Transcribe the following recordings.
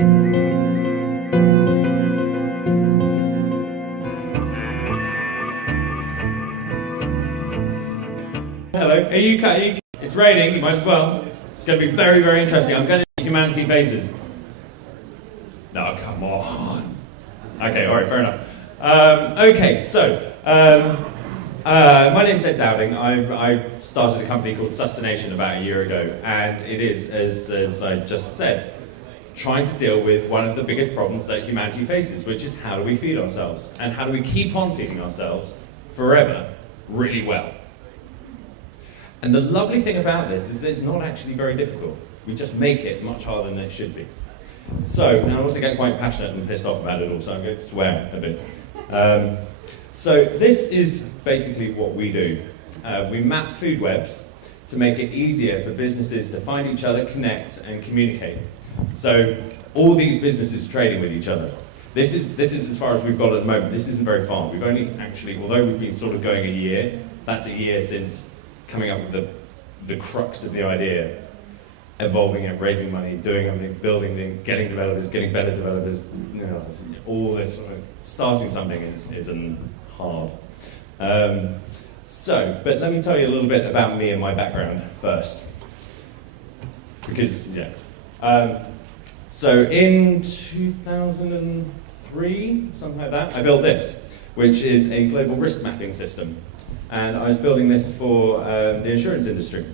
Hello, are you? It's raining, you might as well. It's going to be very, very interesting. I'm going to do humanity faces. No, come on. Okay, alright, fair enough. Okay, so, my name's Dowding. I started a company called Sustaination about a year ago, and it is, as I just said, trying to deal with one of the biggest problems that humanity faces, which is how do we feed ourselves, and how do we keep on feeding ourselves forever really well. And the lovely thing about this is that it's not actually very difficult. We just make it much harder than it should be. So, and I also get quite passionate and pissed off about it all, so I'm going to swear a bit. So this is basically what we do. We map food webs to make it easier for businesses to find each other, connect, and communicate. So all these businesses are trading with each other. This is as far as we've got at the moment. This isn't very far. We've only actually, although we've been sort of going a year, that's a year since coming up with the crux of the idea, evolving it, raising money, doing everything, building things, getting developers, getting better developers, you know, all this sort of starting something isn't hard. But let me tell you a little bit about me and my background first. Because, yeah. So in 2003, something like that, I built this, which is a global risk mapping system. And I was building this for the insurance industry,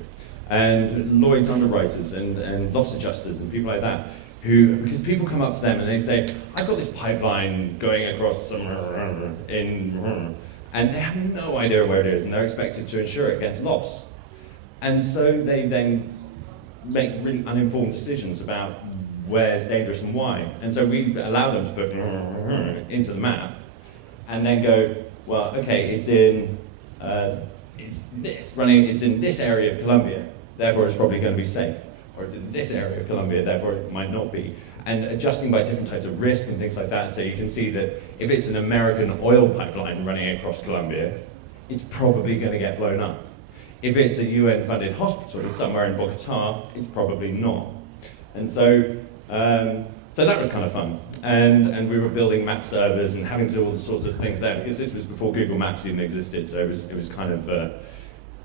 and Lloyd's underwriters and loss adjusters and people like that, because people come up to them and they say, I've got this pipeline going across somewhere and they have no idea where it is, and they're expected to insure it against loss. And so they then make really uninformed decisions about where's dangerous and why. And so we allow them to put into the map, and then go, well, okay, it's in this area of Colombia, therefore it's probably going to be safe. Or it's in this area of Colombia, therefore it might not be. And adjusting by different types of risk and things like that, so you can see that if it's an American oil pipeline running across Colombia, it's probably going to get blown up. If it's a UN-funded hospital somewhere in Bogota, it's probably not. And so that was kind of fun. And we were building map servers and having to do all the sorts of things there, because this was before Google Maps even existed, so it was kind of, it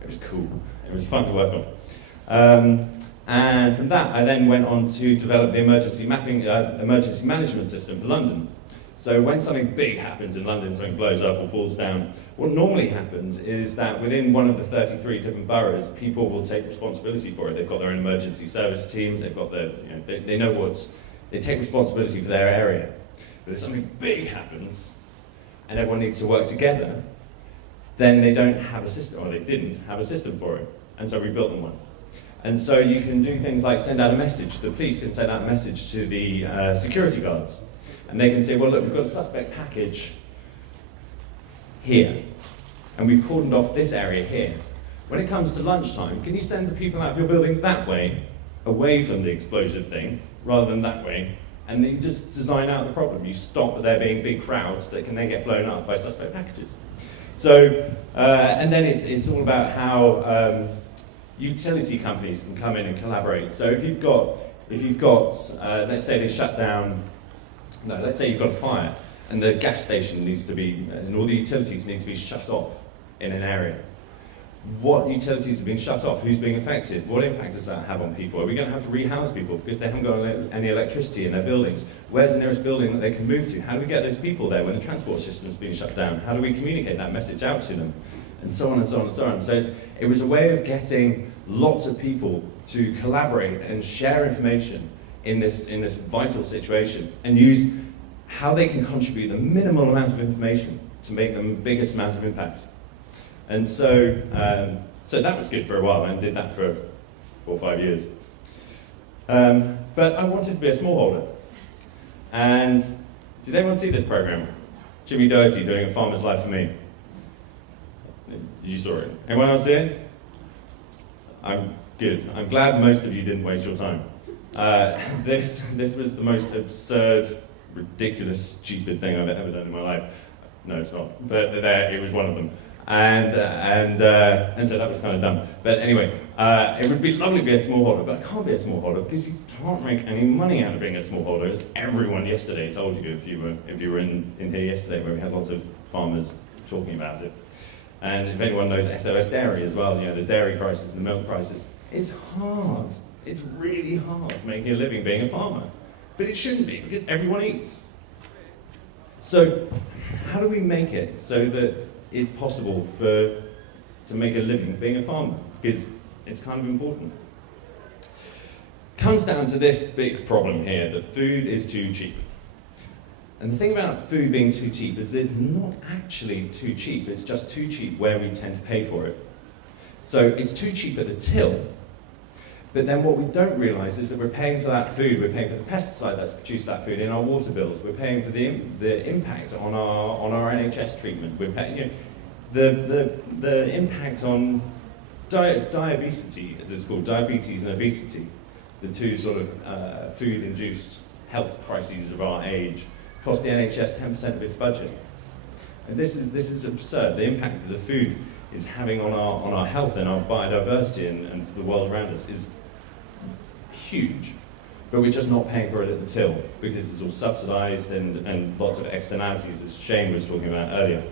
was cool. It was fun to work on. And from that, I then went on to develop the emergency management system for London. So when something big happens in London, something blows up or falls down, what normally happens is that within one of the 33 different boroughs, people will take responsibility for it. They've got their own emergency service teams, they've got their, you know, they know they take responsibility for their area. But if something big happens, and everyone needs to work together, then they don't have a system, or they didn't have a system for it. And so we built them one. And so you can do things like send out a message. The police can send out a message to the security guards. And they can say, well, look, we've got a suspect package here. And we've cordoned off this area here. When it comes to lunchtime, can you send the people out of your building that way, away from the explosive thing, rather than that way? And then you just design out the problem. You stop there being big crowds that can then get blown up by suspect packages. So, and then it's all about how utility companies can come in and collaborate. So if you've got, let's say they shut down, no, let's say you've got a fire, and the gas station needs to be, and all the utilities need to be shut off in an area. What utilities have been shut off? Who's being affected? What impact does that have on people? Are we going to have to rehouse people because they haven't got any electricity in their buildings? Where's the nearest building that they can move to? How do we get those people there when the transport system's being shut down? How do we communicate that message out to them? And so on and so on and so on. So it was a way of getting lots of people to collaborate and share information in this vital situation, and use how they can contribute the minimal amount of information to make the biggest amount of impact. And so, so that was good for a while, and did that for 4 or 5 years. But I wanted to be a smallholder. And did anyone see this program? Jimmy Doherty doing A Farmer's Life for Me. You saw it. Anyone else see it? I'm good. I'm glad most of you didn't waste your time. This was the most absurd, ridiculous, stupid thing I've ever done in my life. No, it's not. But it was one of them. And so that was kind of dumb. But anyway, it would be lovely to be a smallholder, but I can't be a smallholder because you can't make any money out of being a smallholder, as everyone yesterday told you if you were in here yesterday, where we had lots of farmers talking about it. And if anyone knows SOS Dairy as well, the dairy prices and the milk prices, it's hard. It's really hard making a living being a farmer. But it shouldn't be, because everyone eats. So how do we make it so that it's possible to make a living being a farmer? Because it's kind of important. Comes down to this big problem here, that food is too cheap. And the thing about food being too cheap is that it's not actually too cheap, it's just too cheap where we tend to pay for it. So it's too cheap at the till, but then what we don't realise is that we're paying for that food, we're paying for the pesticide that's produced that food in our water bills, we're paying for the impact on our NHS treatment, we're paying the impact on diabetes, as it's called, diabetes and obesity, the two sort of food-induced health crises of our age, cost the NHS 10% of its budget. And this is absurd. The impact that the food is having on our health and our biodiversity and the world around us is huge. But we're just not paying for it at the till because it's all subsidised and lots of externalities, as Shane was talking about earlier.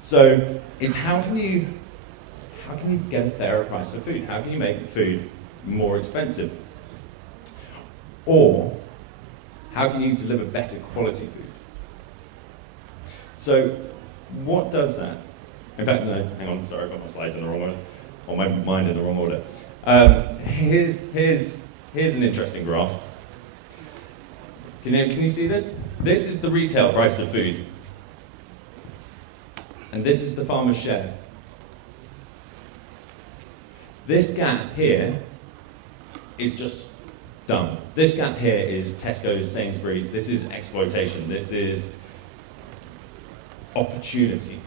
So it's how can you get a fairer price for food? How can you make food more expensive? Or how can you deliver better quality food? So what does that? In fact, no, hang on, sorry, I've got my slides in the wrong order, or my mind in the wrong order. Here's an interesting graph. Can you see this? This is the retail price of food. And this is the farmer's share. This gap here is just dumb. This gap here is Tesco's, Sainsbury's. This is exploitation. This is opportunity.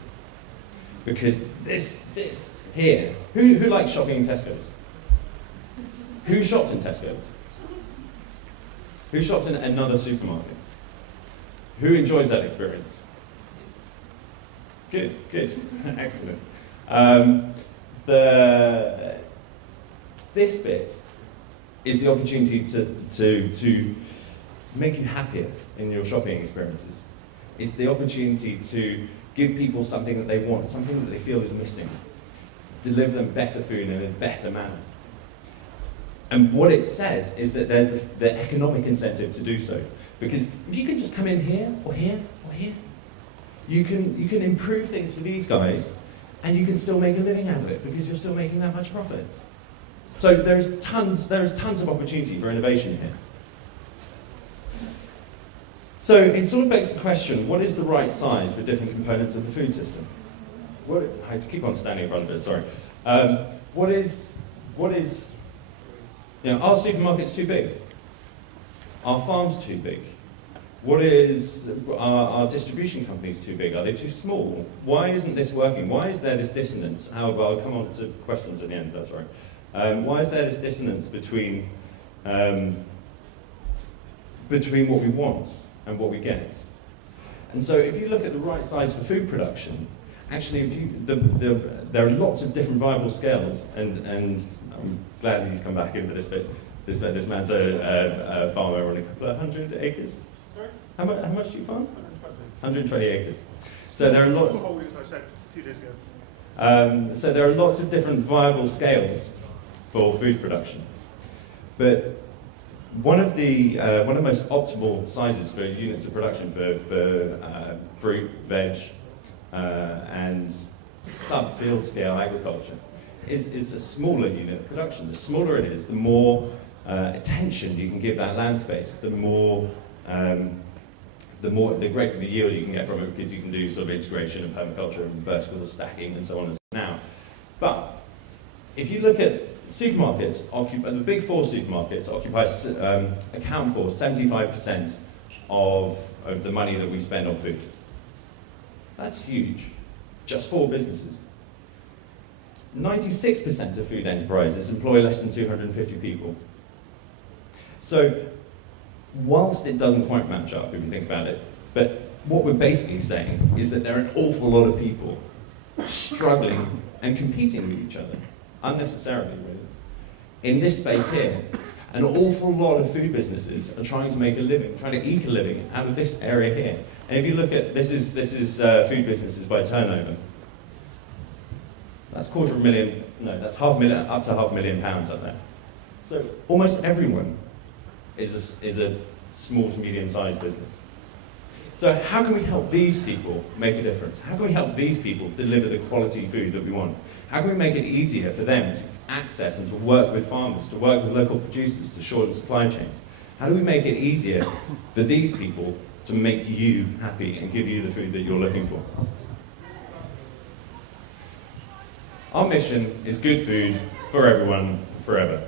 Because this here, who likes shopping in Tesco's? Who shops in Tesco's? Who shops in another supermarket? Who enjoys that experience? Good, excellent. This bit is the opportunity to make you happier in your shopping experiences. It's the opportunity to give people something that they want, something that they feel is missing. Deliver them better food in a better manner. And what it says is that there's the economic incentive to do so. Because if you can just come in here, or here, or here, you can improve things for these guys, and you can still make a living out of it, because you're still making that much profit. So there's tons of opportunity for innovation here. So it sort of begs the question, what is the right size for different components of the food system? I keep on standing in front of it, sorry. What is, are supermarkets too big? Are farms too big? Are distribution companies too big? Are they too small? Why isn't this working? Why is there this dissonance? However, I'll come on to questions at the end, that's right. Why is there this dissonance between what we want and what we get? And so if you look at the right size for food production, actually there are lots of different viable scales, and I'm glad that he's come back in for this bit. This man's a farmer on a couple of 100 acres. Sorry? How much do you farm? 120 acres. So there are lots. I said a few days ago. So there are lots of different viable scales for food production, but one of the most optimal sizes for units of production for fruit, veg, and sub-field scale agriculture is a smaller unit of production. The smaller it is, the more attention you can give that land space, the greater the yield you can get from it, because you can do sort of integration and permaculture and vertical stacking and so on and so on. Now, but if you look at supermarkets, the big four supermarkets account for 75% of the money that we spend on food. That's huge. Just 4 businesses. 96% of food enterprises employ less than 250 people. So, whilst it doesn't quite match up if you think about it, but what we're basically saying is that there are an awful lot of people struggling and competing with each other, unnecessarily, really. In this space here, an awful lot of food businesses are trying to make a living, trying to eke a living out of this area here. And if you look at, this is food businesses by turnover. That's that's £500,000, up to £500,000 up there. So almost everyone is a small to medium-sized business. So how can we help these people make a difference? How can we help these people deliver the quality food that we want? How can we make it easier for them to access and to work with farmers, to work with local producers, to shorten supply chains? How do we make it easier for these people to make you happy and give you the food that you're looking for? Our mission is good food for everyone, forever.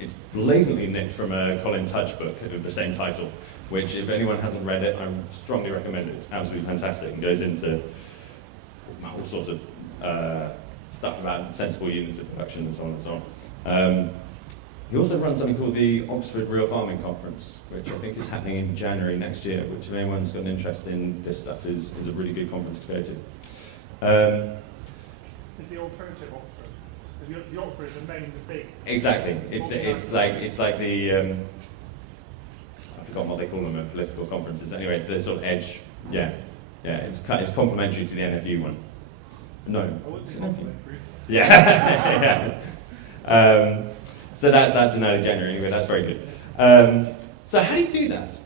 It's blatantly nicked from a Colin Tudge book of the same title, which, if anyone hasn't read it, I strongly recommend it. It's absolutely fantastic and goes into all sorts of stuff about sensible units of production and so on and so on. He also runs something called the Oxford Real Farming Conference, which I think is happening in January next year, which, if anyone's got an interest in this stuff, is a really good conference to go to. Is the alternative Oxford? Because the Oxford is the main, the big. Exactly. It's like the I forgot what they call them at political conferences. Anyway, it's the sort of edge. Yeah. It's complementary to the NFU one. No. I wouldn't say complimentary. Yeah. So that's in early January. Anyway, that's very good. So how do you do that?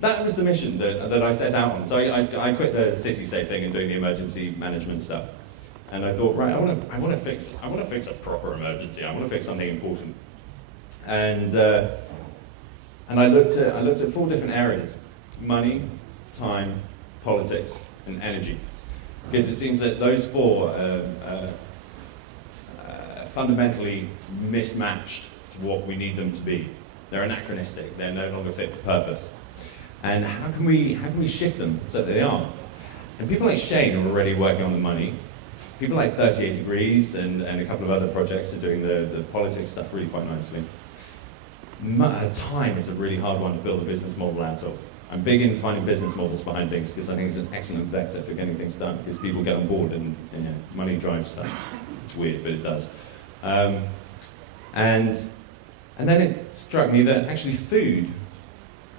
That was the mission that I set out on. So I quit the city safe thing and doing the emergency management stuff. And I thought, right, I want to fix a proper emergency. I want to fix something important. And I looked at 4 different areas: money, time, politics, and energy. Because it seems that those 4 are fundamentally mismatched to what we need them to be. They're anachronistic. They're no longer fit for purpose. And how can we shift them so that they are? And people like Shane are already working on the money. People like 38 Degrees and a couple of other projects are doing the politics stuff really quite nicely. Time is a really hard one to build a business model out of. I'm big in finding business models behind things because I think it's an excellent vector for getting things done, because people get on board and money drives stuff. It's weird, but it does. And then it struck me that actually food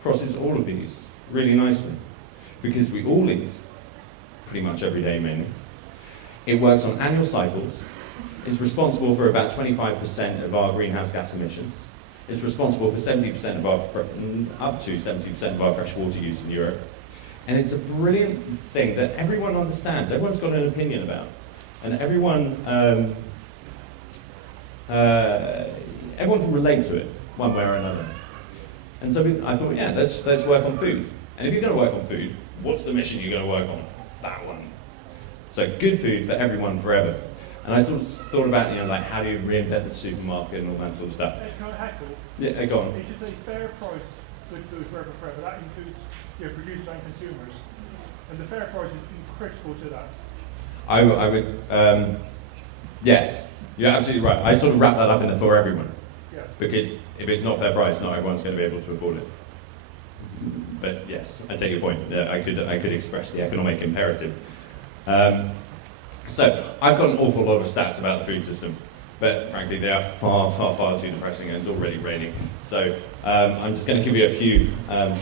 crosses all of these really nicely, because we all eat pretty much every day mainly. It works on annual cycles. It's responsible for about 25% of our greenhouse gas emissions. It's responsible for 70% of up to 70% of our fresh water use in Europe. And it's a brilliant thing that everyone understands. Everyone's got an opinion about. And everyone can relate to it one way or another. And so I thought, yeah, let's work on food. And if you're going to work on food, what's the mission you're going to work on? That one. So good food for everyone forever. And I sort of thought about, like, how do you reinvent the supermarket and all that sort of stuff. Can I heckle? Yeah, go on. You should say fair price, good food forever. That includes producers and consumers. And the fair price is critical to that. I would, yes, you're absolutely right. I sort of wrap that up in the for everyone. Yes. Because if it's not fair price, not everyone's going to be able to afford it. But yes, I take your point. I could express the economic imperative. So I've got an awful lot of stats about the food system, but frankly they are far, far, far too depressing, and it's already raining. So I'm just going to give you a few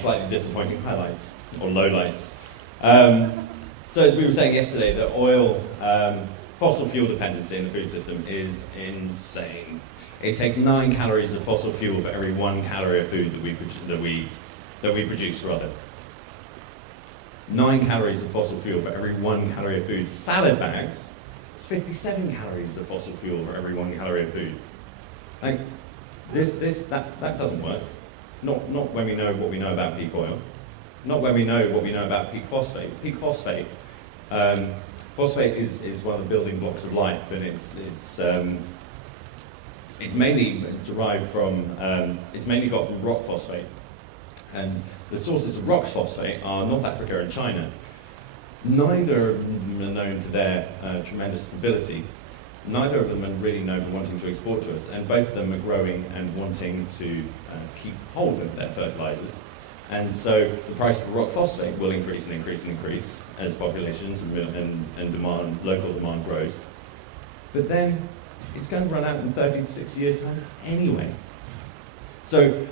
slightly disappointing highlights, or lowlights. So as we were saying yesterday, the oil, fossil fuel dependency in the food system is insane. It takes 9 calories of fossil fuel for every 1 calorie of food that we produce. 9 calories of fossil fuel for every 1 calorie of food. Salad bags, it's 57 calories of fossil fuel for every 1 calorie of food. Like, that doesn't work. Not when we know what we know about peak oil. Not when we know what we know about peak phosphate. Peak phosphate, phosphate is one of the building blocks of life, and it's mainly derived from, it's mainly got from rock phosphate. And the sources of rock phosphate are North Africa and China. Neither of them are known for their tremendous stability. Neither of them are really known for wanting to export to us, and both of them are growing and wanting to keep hold of their fertilizers. And so the price of rock phosphate will increase and increase and increase as populations and demand, local demand grows. But then it's going to run out in 30 to 60 years' time anyway. So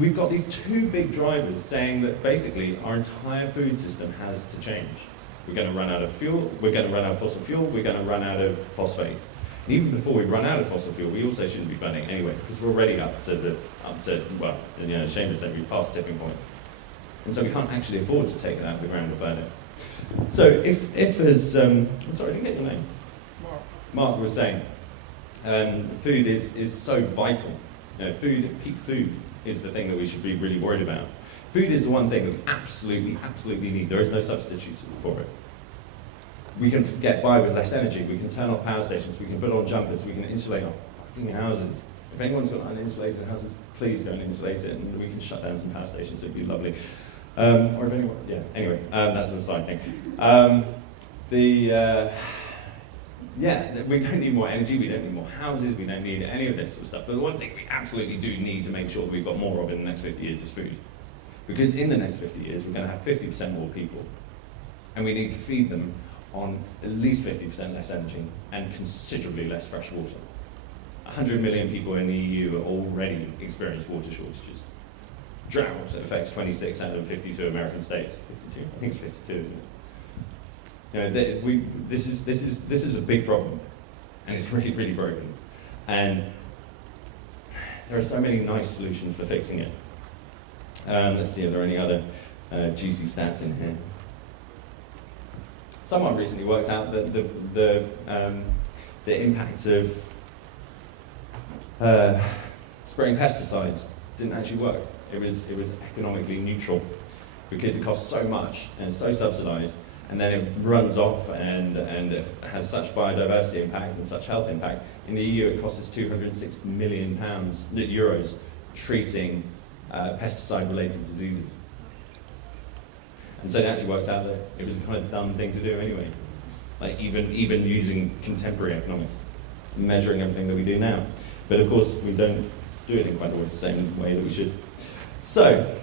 we've got these two big drivers saying that basically our entire food system has to change. We're going to run out of fuel, we're going to run out of fossil fuel, we're going to run out of phosphate. And even before we run out of fossil fuel, we also shouldn't be burning anyway, because we're already well, shame to say, we've passed tipping points. And so we can't actually afford to take it out of the ground or burn it. So if as, I'm sorry, I didn't get your name. Mark was saying, food is so vital. You know, peak food is the thing that we should be really worried about. Food is the one thing that we absolutely need. There is no substitute for it. We can get by with less energy. We can turn off power stations. We can put on jumpers. We can insulate our fucking houses. If anyone's got uninsulated houses, please go and insulate it, and we can shut down some power stations. It'd be lovely. Or if anyone, yeah. Anyway, that's a side thing. We don't need more energy. We don't need more houses. We don't need any of this sort of stuff. But the one thing we absolutely do need to make sure that we've got more of in the next 50 years is food. Because in the next 50 years, we're going to have 50% more people. And we need to feed them on at least 50% less energy and considerably less fresh water. 100 million people in the EU already experience water shortages. Drought affects 26 out of 52 American states. 52? I think it's 52, isn't it? You know, this is a big problem, and it's really, really broken. And there are so many nice solutions for fixing it. Let's see, are there any other juicy stats in here? Someone recently worked out that the impact of spraying pesticides didn't actually work. It was economically neutral because it costs so much and it's so subsidised, and then it runs off and it has such biodiversity impact and such health impact. In the EU, it costs us 206 million euros treating pesticide-related diseases. And so it actually worked out that it was a kind of dumb thing to do anyway. Like even using contemporary economics, measuring everything that we do now. But of course, we don't do it in quite the same way that we should. So,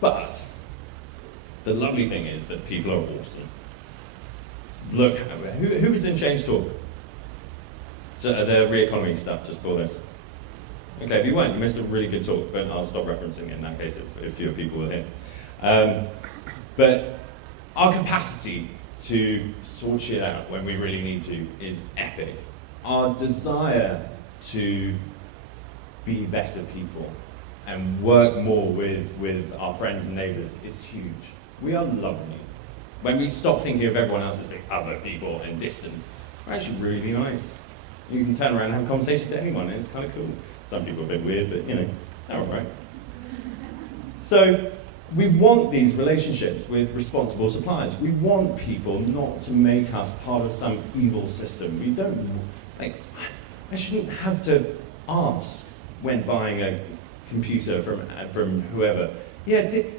but the lovely thing is that people are awesome. Look, who was in Change Talk? The re-economy stuff just before this. Okay, if you weren't, you missed a really good talk, but I'll stop referencing it in that case if fewer people were here. But our capacity to sort shit out when we really need to is epic. Our desire to be better people and work more with our friends and neighbours is huge. We are lovely. When we stop thinking of everyone else as being other people and distant, we're actually really nice. You can turn around and have a conversation to anyone, and it's kind of cool. Some people are a bit weird, but you know, they're all right. So we want these relationships with responsible suppliers. We want people not to make us part of some evil system. We don't, like, I shouldn't have to ask when buying a computer from whoever, yeah, did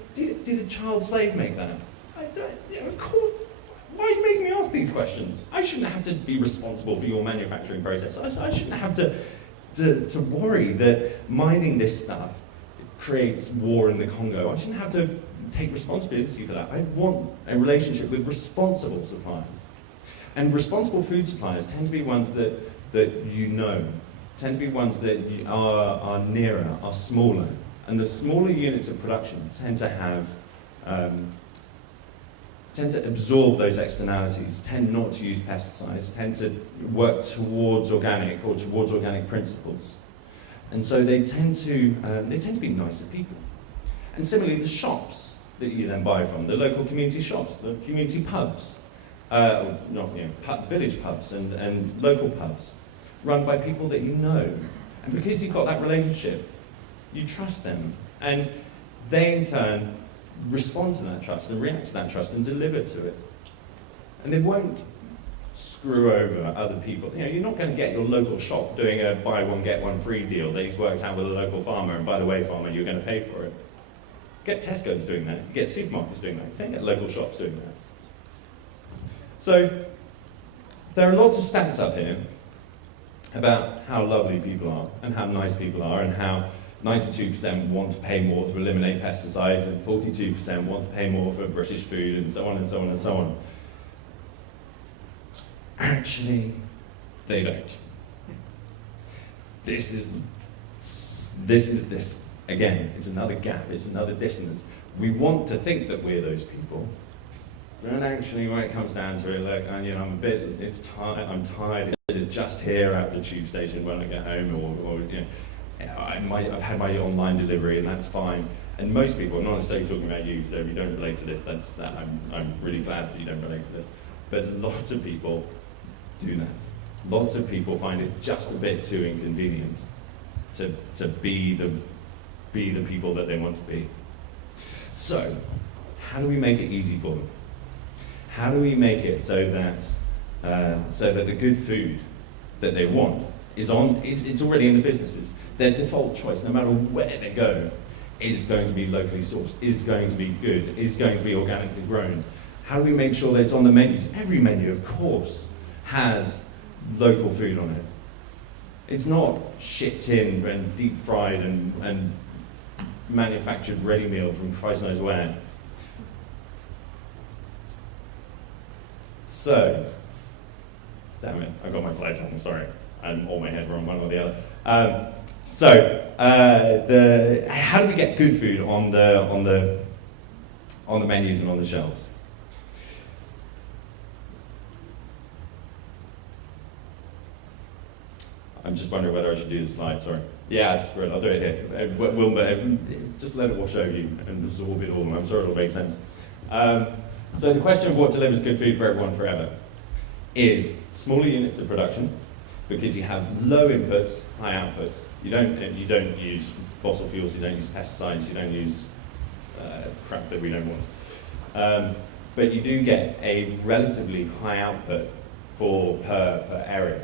a child slave make that? I don't, yeah, of course. Why are you making me ask these questions? I shouldn't have to be responsible for your manufacturing process. I shouldn't have to worry that mining this stuff creates war in the Congo. I shouldn't have to take responsibility for that. I want a relationship with responsible suppliers. And responsible food suppliers tend to be ones that you know, tend to be ones that are nearer, are smaller. And the smaller units of production tend to have, tend to absorb those externalities, tend not to use pesticides, tend to work towards organic or towards organic principles. And so they tend to be nicer people. And similarly, the shops that you then buy from, the local community shops, the community pubs, village pubs and local pubs, run by people that you know. And because you've got that relationship, you trust them. And they in turn respond to that trust and react to that trust and deliver to it. And they won't screw over other people. You know, you're not going to get your local shop doing a buy one get one free deal that he's worked out with a local farmer, and by the way, farmer, you're going to pay for it. Get Tesco's doing that. You get supermarkets doing that. You can't get local shops doing that. So there are lots of stats up here about how lovely people are and how nice people are and how 92% want to pay more to eliminate pesticides, and 42% want to pay more for British food, and so on and so on and so on. Actually, they don't. This again, it's another gap, it's another dissonance. We want to think that we're those people, but actually when it comes down to it, look, I'm tired, it's just here at the tube station when I get home, or I've had my online delivery and that's fine. And most people, I'm not necessarily talking about you, so if you don't relate to this, I'm really glad that you don't relate to this. But lots of people do that. Lots of people find it just a bit too inconvenient to be the people that they want to be. So, how do we make it easy for them? How do we make it so that the good food that they want it's already in the businesses? Their default choice, no matter where they go, is going to be locally sourced, is going to be good, is going to be organically grown. How do we make sure that it's on the menus? Every menu, of course, has local food on it. It's not shipped in and deep fried and manufactured ready meal from Christ knows where. So, damn it, I got my slides wrong, sorry. All my head were on one or the other. How do we get good food on the menus and on the shelves? I'm just wondering whether I should do the slide, sorry. Yeah, I'll do it here. Wilbur, just let it wash over you and absorb it all. I'm sure it'll make sense. So the question of what delivers good food for everyone forever is smaller units of production, because you have low inputs, high outputs. You don't use fossil fuels, you don't use pesticides, you don't use crap that we don't want. But you do get a relatively high output per area,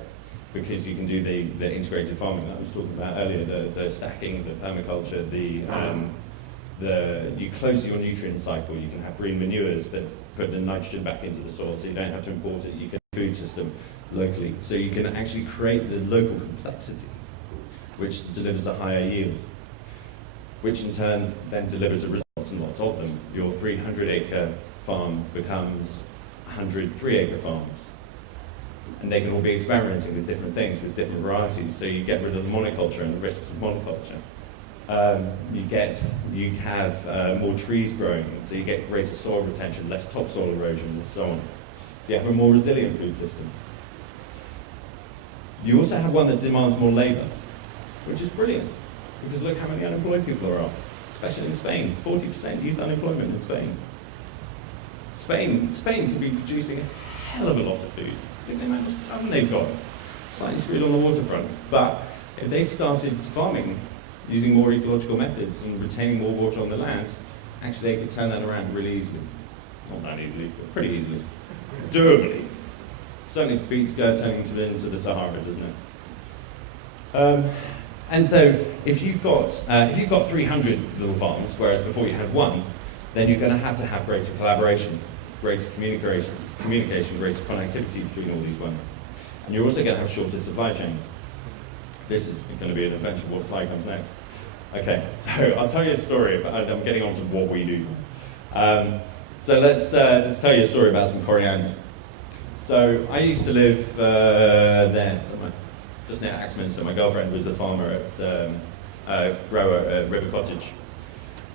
because you can do the integrated farming that I was talking about earlier, the stacking, the permaculture, you close your nutrient cycle. You can have green manures that put the nitrogen back into the soil, so you don't have to import it. You can have a food system locally, so you can actually create the local complexity, which delivers a higher yield, which in turn then delivers a result, and lots of them. Your 300-acre farm becomes 100 3-acre farms. And they can all be experimenting with different things, with different varieties, so you get rid of the monoculture and the risks of monoculture. You have more trees growing, so you get greater soil retention, less topsoil erosion, and so on. So you have a more resilient food system. You also have one that demands more labour, which is brilliant, because look how many unemployed people there are, especially in Spain. 40% youth unemployment in Spain. Spain can be producing a hell of a lot of food. Think the amount of sun they've got. Slightly screwed on the waterfront. But if they started farming using more ecological methods and retaining more water on the land, actually they could turn that around really easily. Not that easily, but pretty easily. Durably. Certainly beats turning into the Sahara, doesn't it? And so if you've got 300 little farms, whereas before you had one, then you're going to have greater collaboration, greater communication, greater connectivity between all these ones. And you're also going to have shorter supply chains. This is going to be an adventure. What slide comes next? Okay, so I'll tell you a story, but I'm getting on to what we do. So let's tell you a story about some coriander. So I used to live there, somewhere, just near Axminster. My girlfriend was a farmer a grower at River Cottage.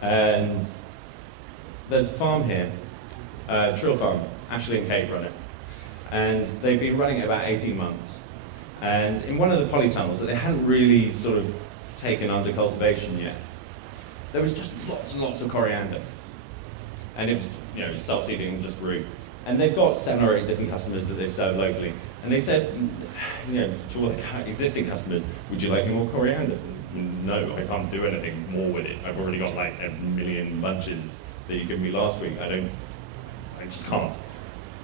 And there's a farm here, Trill Farm, Ashley and Kate run it. And they've been running it about 18 months. And in one of the polytunnels that they hadn't really sort of taken under cultivation yet, there was just lots and lots of coriander. And it was self-seeding and just grew. And they've got 7 or 8 different customers that they serve locally. And they said, to all their existing customers, would you like any more coriander? No, I can't do anything more with it. I've already got like 1 million bunches that you gave me last week. I just can't.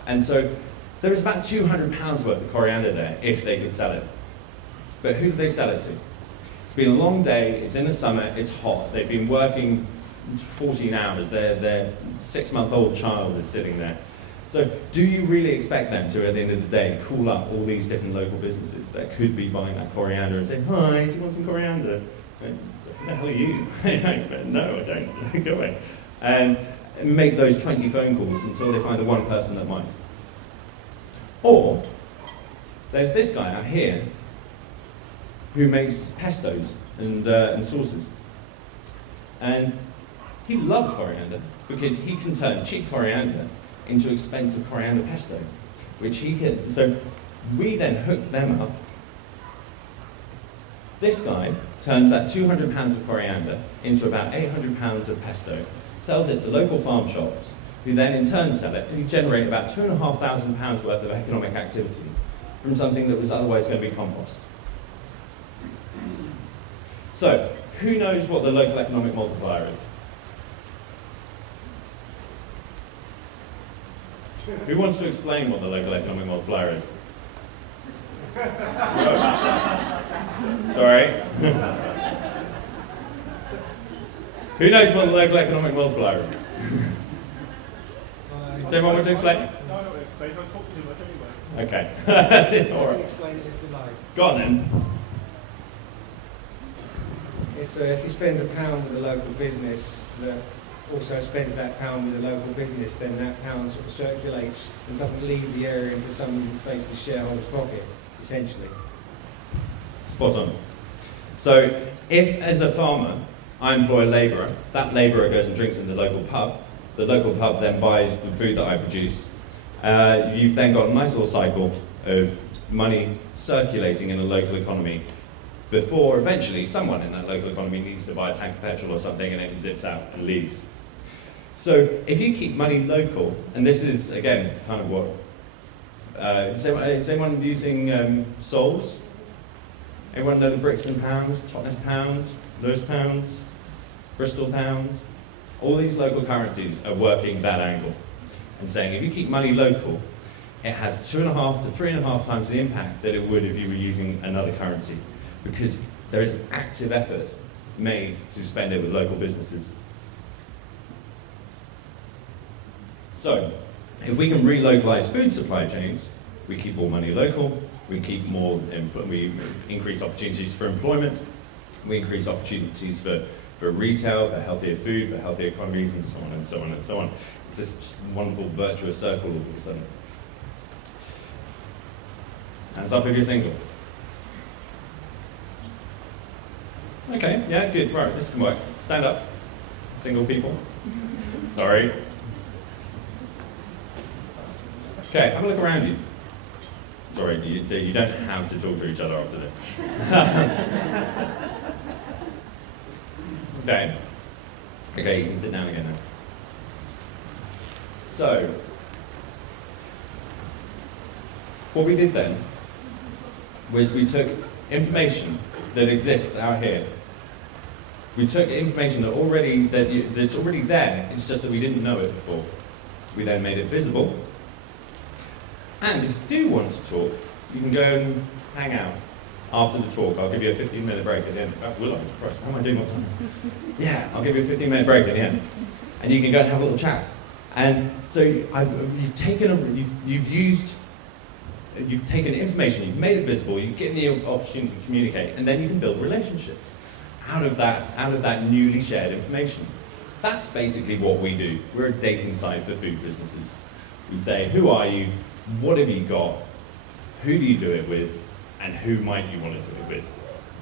And so there was about £200 worth of coriander there if they could sell it. But who did they sell it to? It's been a long day, it's in the summer, it's hot, they've been working 14 hours, their 6-month-old child is sitting there. So do you really expect them to, at the end of the day, call up all these different local businesses that could be buying that coriander and say, hi, do you want some coriander? who the hell are you? No, I don't. Go away. And make those 20 phone calls until they find the one person that might. Or, there's this guy out here who makes pestos and sauces. And he loves coriander because he can turn cheap coriander into expensive coriander pesto, which he can. So we then hook them up. This guy turns that 200 pounds of coriander into about 800 pounds of pesto, sells it to local farm shops, who then in turn sell it, and you generate about £2,500 worth of economic activity from something that was otherwise going to be compost. So, who knows what the local economic multiplier is? Who wants to explain what the local economic multiplier is? Sorry. Who knows what the local economic multiplier is? Does anyone want to explain? No, I don't explain. I don't talk too much anyway. Okay. All right. Explain it if you like. Go on then. It's if you spend £1 with a local business that also spends that pound with a local business, then that pound sort of circulates and doesn't leave the area into some basically shareholder's pocket, essentially. Spot on. So, if as a farmer I employ a labourer, that labourer goes and drinks in the local pub then buys the food that I produce. You've then got a nice little cycle of money circulating in the local economy before eventually someone in that local economy needs to buy a tank of petrol or something and it zips out and leaves. So if you keep money local, and this is again kind of what, is anyone using sols? Anyone know the Brixton pound, Totnes pound, Lewis pound, Bristol pound? All these local currencies are working that angle and saying if you keep money local, it has 2.5 to 3.5 times the impact that it would if you were using another currency, because there is an active effort made to spend it with local businesses. So, if we can relocalize food supply chains, we keep more money local, we keep more, we increase opportunities for employment, we increase opportunities for retail, for healthier food, for healthier economies, and so on and so on and so on. It's this wonderful virtuous circle all of a sudden. Hands up if you're single. Okay, yeah, good, right, this can work. Stand up, single people. Sorry. Okay, have a look around you. Sorry, you don't have to talk to each other after this. Okay, you can sit down again now. So, what we did then was we took information that exists out here. We took information that's already there, it's just that we didn't know it before. We then made it visible. And if you do want to talk, you can go and hang out after the talk. I'll give you a 15-minute break at the end. Oh, will I? Christ, how am I doing my time? Yeah, I'll give you a 15-minute break at the end. And you can go and have a little chat. And so you've taken information, you've made it visible, you've given the opportunity to communicate, and then you can build relationships out of that newly shared information. That's basically what we do. We're a dating site for food businesses. We say, who are you? What have you got? Who do you do it with? And who might you want to do it with?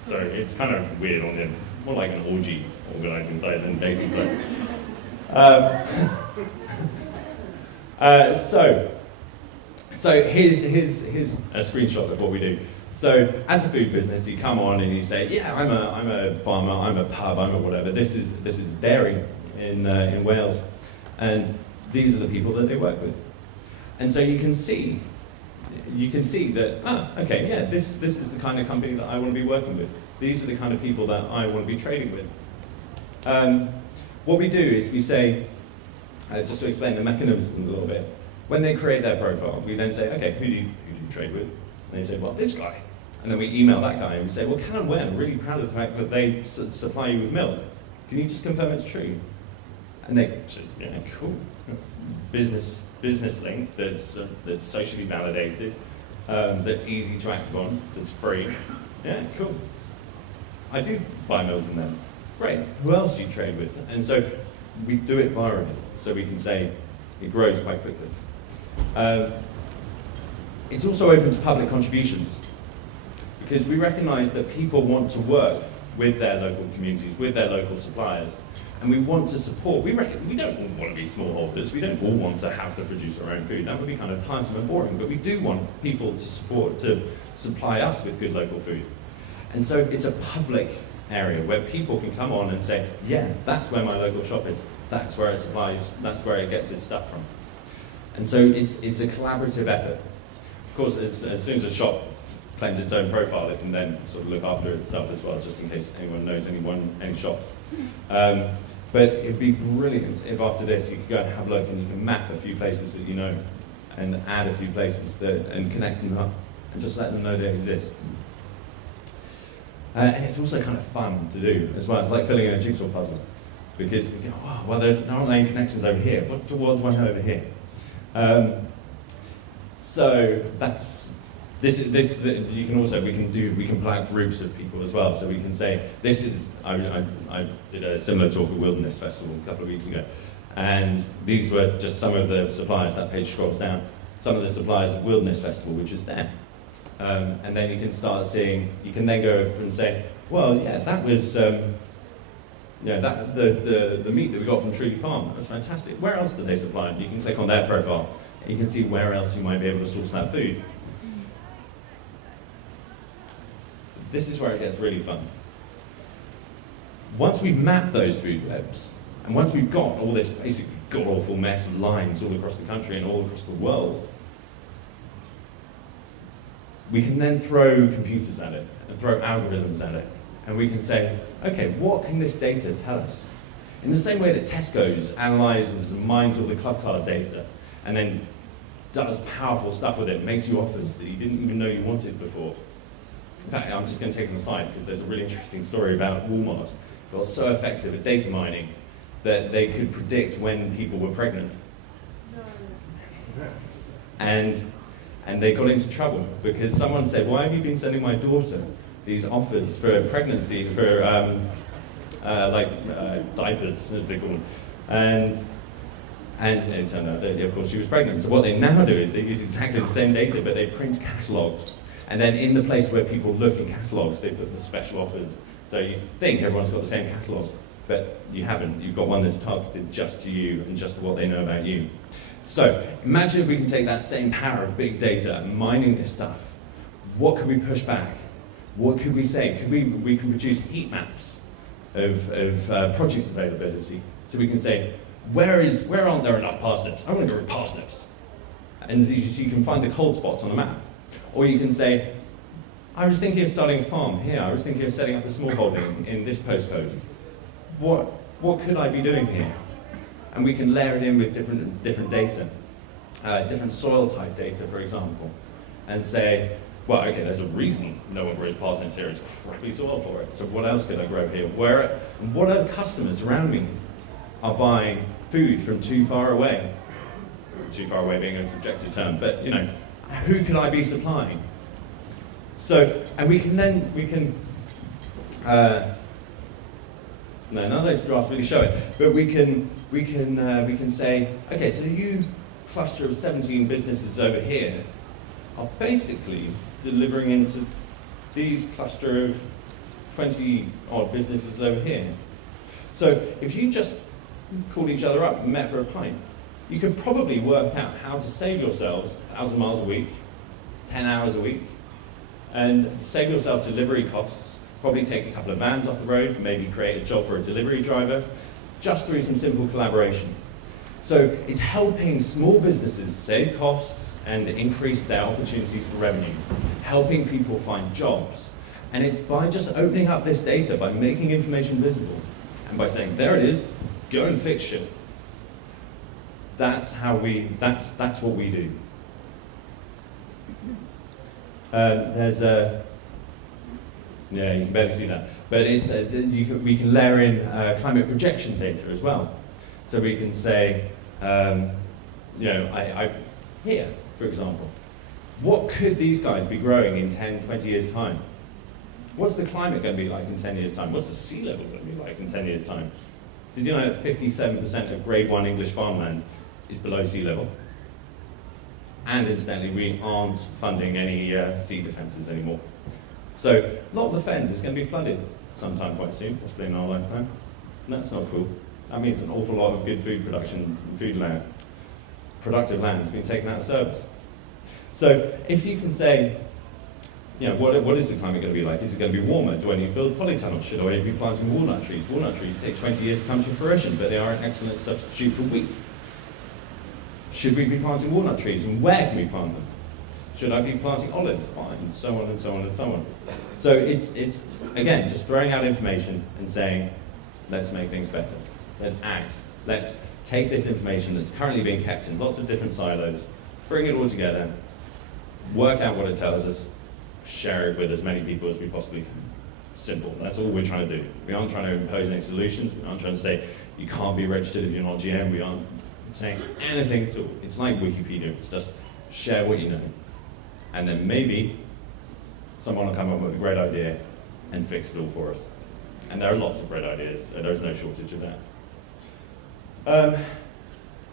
So it's kind of weird on the end, more like an orgy organising site than dating site. So here's a screenshot of what we do. So as a food business, you come on and you say, yeah, I'm a farmer, I'm a pub, I'm a whatever. This is dairy in Wales, and these are the people that they work with. And so you can see that, okay, yeah, this is the kind of company that I want to be working with. These are the kind of people that I want to be trading with. What we do is we say, just to explain the mechanism a little bit, when they create their profile, we then say, okay, who do you trade with? And they say, well, this guy. And then we email that guy and we say, well, Cannon Wen, I'm really proud of the fact that they supply you with milk. Can you just confirm it's true? And they say, yeah, cool. Business link that's socially validated, that's easy to act on, that's free. Yeah, cool. I do buy milk from them. Great. Who else do you trade with? And so we do it virally, so we can say it grows quite quickly. It's also open to public contributions, because we recognise that people want to work with their local communities, with their local suppliers, and we want to support. We don't all want to be smallholders. We don't all want to have to produce our own food. That would be kind of tiresome and boring, but we do want people to supply us with good local food. And so it's a public area where people can come on and say, yeah, that's where my local shop is. That's where it supplies, that's where it gets its stuff from. And so it's a collaborative effort. Of course, as soon as a shop claims its own profile, it can then sort of look after itself as well, just in case anyone knows any shops. But it'd be brilliant if after this you could go and have a look and you can map a few places that you know and add a few places and connect them up and just let them know they exist. And it's also kind of fun to do as well. It's like filling in a jigsaw puzzle, because you go, oh, well, there aren't any connections over here. What towards one over here? So that's this. You can also we can plan groups of people as well. So we can say this is. I did a similar talk at Wilderness Festival a couple of weeks ago, and these were just some of the suppliers. That page scrolls down. Some of the suppliers of Wilderness Festival, which is there. And then you can start seeing, you can then go over and say, well, yeah, that was, the meat that we got from Trudy Farm, that was fantastic. Where else did they supply it? You can click on their profile, and you can see where else you might be able to source that food. This is where it gets really fun. Once we've mapped those food webs, and once we've got all this basically god-awful mess of lines all across the country and all across the world, we can then throw computers at it and throw algorithms at it. And we can say, okay, what can this data tell us? In the same way that Tesco's analyzes and mines all the club card data and then does powerful stuff with it, makes you offers that you didn't even know you wanted before. In fact, I'm just going to take an aside because there's a really interesting story about Walmart. They got so effective at data mining that they could predict when people were pregnant. And they got into trouble because someone said, why have you been sending my daughter these offers for pregnancy, for diapers, as they call them? And it turned out that, of course, she was pregnant. So what they now do is they use exactly the same data, but they print catalogues. And then in the place where people look in catalogues, they put the special offers. So you think everyone's got the same catalogue, but you haven't. You've got one that's targeted just to you and just to what they know about you. So imagine if we can take that same power of big data and mining this stuff. What could we push back? What could we say? We can produce heat maps of produce availability. So we can say, where aren't there enough parsnips? I want to go with parsnips. And you can find the cold spots on the map. Or you can say, I was thinking of starting a farm here. I was thinking of setting up a small holding in this postcode. What could I be doing here? And we can layer it in with different data, different soil type data, for example, and say, well, okay, there's a reason no one grows parsnips here. It's crappy soil for it. So what else could I grow here? What other customers around me are buying food from too far away? Too far away being a subjective term, but who could I be supplying? So, and none of those graphs really show it, but we can say, okay, so you cluster of 17 businesses over here are basically delivering into these cluster of 20 odd businesses over here. So if you just called each other up and met for a pint, you could probably work out how to save yourselves 1,000 miles a week, 10 hours a week, and save yourself delivery costs, probably take a couple of vans off the road, maybe create a job for a delivery driver, just through some simple collaboration. So it's helping small businesses save costs and increase their opportunities for revenue, helping people find jobs. And it's by just opening up this data, by making information visible, and by saying, there it is, go and fix shit. That's what we do. Yeah, you can barely see that. But we can layer in climate projection data as well. So we can say, here, for example, what could these guys be growing in 10, 20 years' time? What's the climate going to be like in 10 years' time? What's the sea level going to be like in 10 years' time? Did you know that 57% of grade 1 English farmland is below sea level? And incidentally, we aren't funding any sea defences anymore. So a lot of the fens is going to be flooded sometime quite soon, possibly in our lifetime. And that's not cool. That means an awful lot of good food production, productive land has been taken out of service. So if you can say, you know, what is the climate going to be like? Is it going to be warmer? Do I need to build polytunnels? Should I be planting walnut trees? Walnut trees take 20 years to come to fruition, but they are an excellent substitute for wheat. Should we be planting walnut trees, and where can we plant them? Should I be planting olives? And so on and so on and so on. So it's again, just throwing out information and saying, let's make things better. Let's act. Let's take this information that's currently being kept in lots of different silos, bring it all together, work out what it tells us, share it with as many people as we possibly can. Simple. That's all we're trying to do. We aren't trying to impose any solutions. We aren't trying to say, you can't be registered if you're not GM. We aren't saying anything at all. It's like Wikipedia. It's just share what you know. And then maybe someone will come up with a great idea and fix it all for us. And there are lots of great ideas. There's no shortage of that.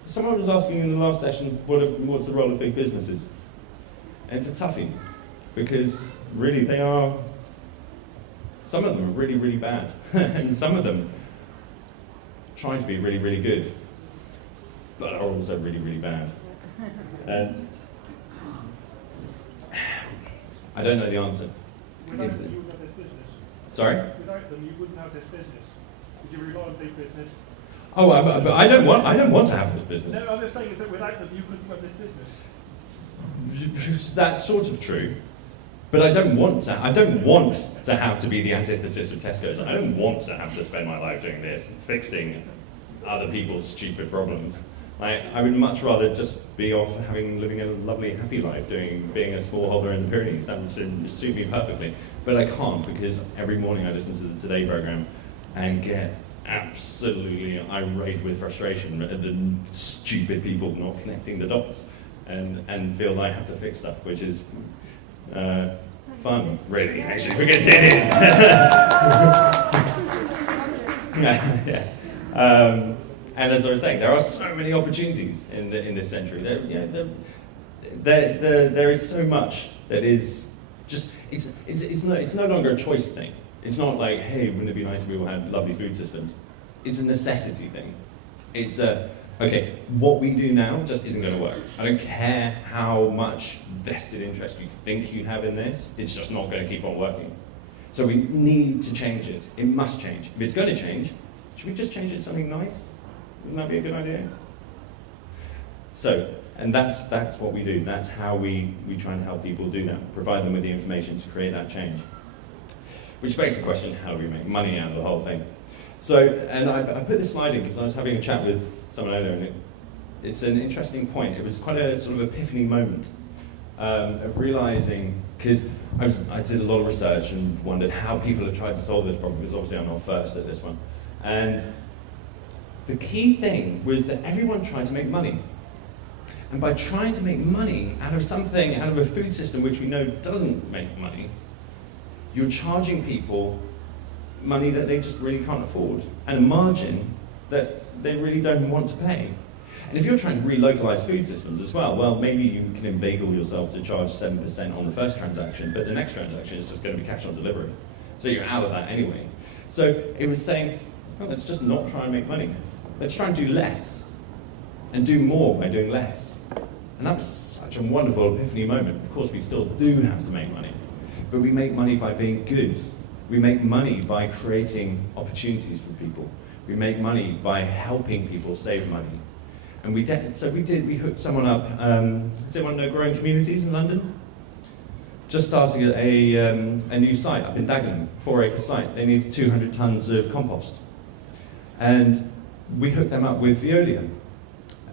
Someone was asking in the last session, what's the role of big businesses? And it's a toughie, because really some of them are really, really bad. And some of them try to be really, really good, but are also really, really bad. And I don't know the answer. Without them, you wouldn't have this business. Sorry? Without them, you wouldn't have this business. Would you rely on big business? Oh, but I don't want to have this business. No, I'm just saying is that without them, you couldn't have this business. That's sort of true, but I don't want to have to be the antithesis of Tesco's. I don't want to have to spend my life doing this, fixing other people's stupid problems. I would much rather just be off living a lovely, happy life, being a smallholder in the Pyrenees. That would suit me perfectly. But I can't, because every morning I listen to the Today programme and get absolutely irate with frustration at the stupid people not connecting the dots, and feel that I have to fix stuff, which is fun, really, actually, because it is. Yeah. And as I was saying, there are so many opportunities in this century. There is so much that is just, it's no longer a choice thing. It's not like, hey, wouldn't it be nice if we all had lovely food systems? It's a necessity thing. It's okay, what we do now just isn't going to work. I don't care how much vested interest you think you have in this, it's just not going to keep on working. So we need to change it. It must change. If it's going to change, should we just change it to something nice? Wouldn't that be a good idea? So, and that's what we do. That's how we try and help people do that, provide them with the information to create that change. Which begs the question, how do we make money out of the whole thing? So, and I put this slide in because I was having a chat with someone earlier, and it's an interesting point. It was quite a sort of epiphany moment of realizing, because I did a lot of research and wondered how people had tried to solve this problem, because obviously I'm not first at this one. And the key thing was that everyone tried to make money. And by trying to make money out of something, out of a food system which we know doesn't make money, you're charging people money that they just really can't afford, and a margin that they really don't want to pay. And if you're trying to relocalize food systems as well, maybe you can inveigle yourself to charge 7% on the first transaction, but the next transaction is just going to be cash on delivery. So you're out of that anyway. So it was saying, well, let's just not try and make money. Let's try and do less, and do more by doing less. And that was such a wonderful epiphany moment. Of course, we still do have to make money, but we make money by being good. We make money by creating opportunities for people. We make money by helping people save money. And we hooked someone up. Does anyone know Growing Communities in London? Just starting a new site up in Dowding, 4-acre site. They need 200 tons of compost. And we hooked them up with Veolia,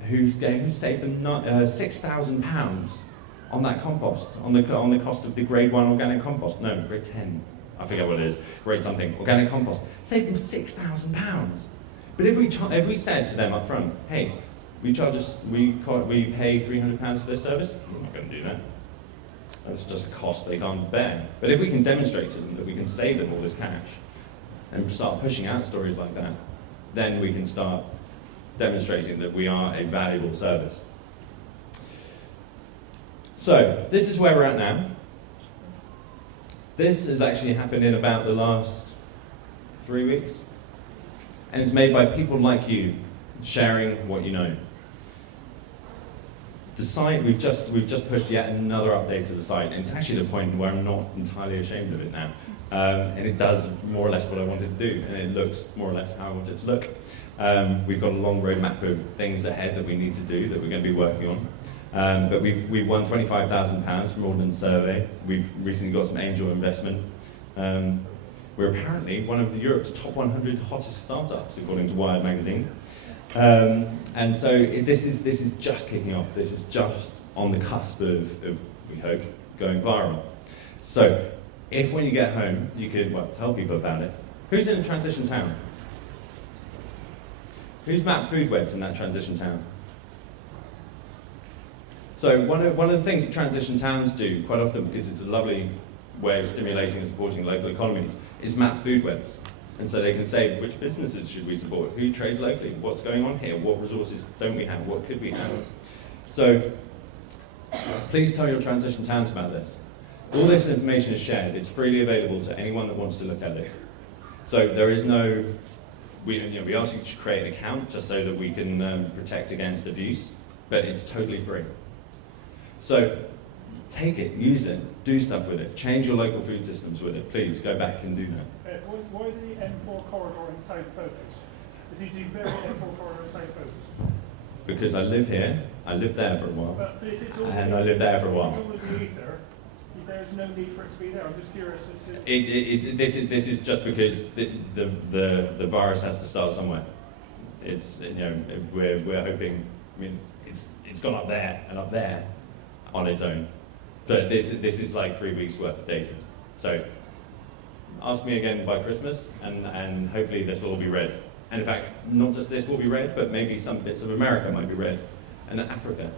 who saved them £6,000 on that compost, on the cost of the grade 1 organic compost. No, grade 10. I forget what it is. Grade something. Organic compost. Saved them £6,000. But if we said to them up front, hey, we pay £300 for this service, we're not going to do that. That's just a cost they can't bear. But if we can demonstrate to them that we can save them all this cash and start pushing out stories like that, then we can start demonstrating that we are a valuable service. So, this is where we're at now. This has actually happened in about the last 3 weeks. And it's made by people like you, sharing what you know. The site, we've just pushed yet another update to the site, and it's actually the point where I'm not entirely ashamed of it now. And it does more or less what I wanted to do, and it looks more or less how I want it to look. We've got a long roadmap of things ahead that we need to do, that we're going to be working on. But we've won £25,000 from Ordnance Survey. We've recently got some angel investment. We're apparently one of Europe's top 100 hottest startups, according to Wired magazine. And so this is just kicking off. This is just on the cusp of, we hope, going viral. So if when you get home, you could, well, tell people about it. Who's in a transition town? Who's mapped food webs in that transition town? So one of the things that transition towns do quite often, because it's a lovely way of stimulating and supporting local economies, is map food webs. And so they can say, which businesses should we support? Who trades locally? What's going on here? What resources don't we have? What could we have? So please tell your transition towns about this. All this information is shared. It's freely available to anyone that wants to look at it. So there is no, we ask you to create an account just so that we can protect against abuse, but it's totally free. So take it, use it, do stuff with it, change your local food systems with it. Please go back and do that. Why the M4 corridor in South Focus? Is he doing very M4 corridor in South Focus? Because I live here, I lived there for a while, But if it's all and I lived there for a while. If it's all in the ether, there's no need for it to be there. I'm just curious as to... This is just because the virus has to start somewhere. It's, we're hoping, it's gone up there and up there on its own. But this is like 3 weeks worth of data. So ask me again by Christmas, and hopefully this will all be read. And in fact, not just this will be read, but maybe some bits of America might be read, and Africa.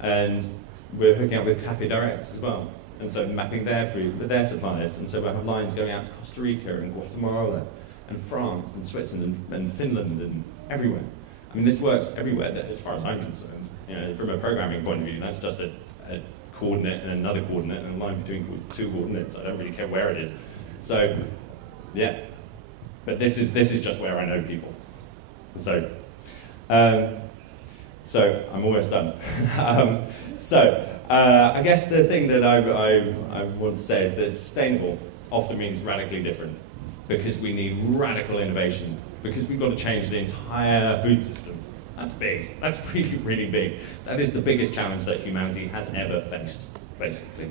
And we're hooking up with Cafe Direct as well. And so mapping their food with their suppliers. And so we'll have lines going out to Costa Rica and Guatemala and France and Switzerland and Finland and everywhere. I mean, this works everywhere as far as I'm concerned. From a programming point of view, that's just a coordinate and another coordinate and a line between two coordinates. I don't really care where it is. So, yeah. But this is just where I know people. So I'm almost done. I guess the thing that I want to say is that sustainable often means radically different, because we need radical innovation, because we've got to change the entire food system. That's big. That's really, really big. That is the biggest challenge that humanity has ever faced, basically.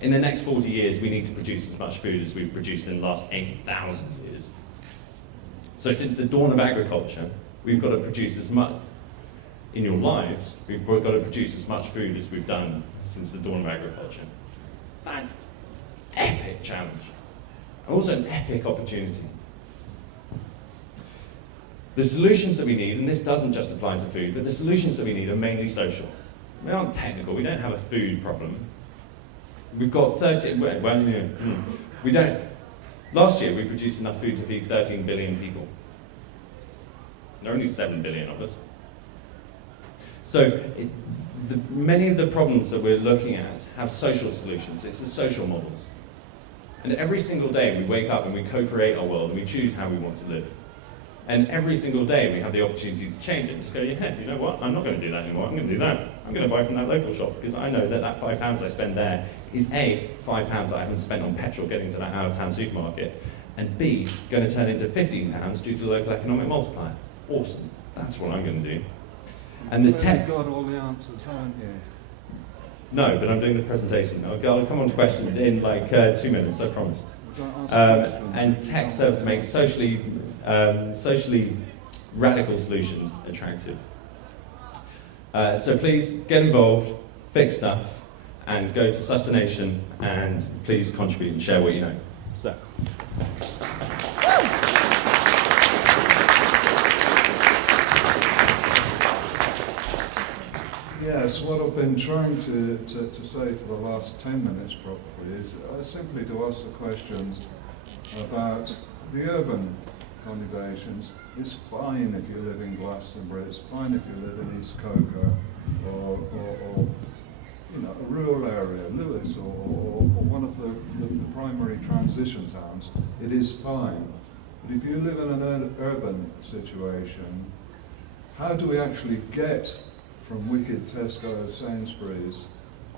In the next 40 years, we need to produce as much food as we've produced in the last 8,000 years. So since the dawn of agriculture, we've got to produce as much, in your lives, we've got to produce as much food as we've done since the dawn of agriculture. That's an epic challenge. And also an epic opportunity. The solutions that we need, and this doesn't just apply to food, but the solutions that we need are mainly social. We aren't technical, we don't have a food problem. We've got we don't. Last year we produced enough food to feed 13 billion people. There are only 7 billion of us. So many of the problems that we're looking at have social solutions. It's the social models. And every single day we wake up and we co-create our world and we choose how we want to live. And every single day we have the opportunity to change it. Just go, yeah, you know what? I'm not going to do that anymore. I'm going to do that. I'm going to buy from that local shop because I know that £5 I spend there is A, £5 that I haven't spent on petrol getting to that out-of-town supermarket, and B, going to turn into £15 due to the local economic multiplier. Awesome. That's what I'm going to do. And the tech... You've got all the answers, haven't you? No, but I'm doing the presentation. I'll come on to questions in like 2 minutes, I promise. And tech serves to make socially radical solutions attractive. So please get involved, fix stuff, and go to Sustaination, and please contribute and share what you know. So. Yeah, Yes, what I've been trying to say for the last 10 minutes probably is simply to ask the questions about the urban conurbations. It's fine if you live in Glastonbury, it's fine if you live in East Coker or you know, a rural area, Lewis, or one of the primary transition towns. It is fine. But if you live in an urban situation, how do we actually get from wicked Tesco, Sainsbury's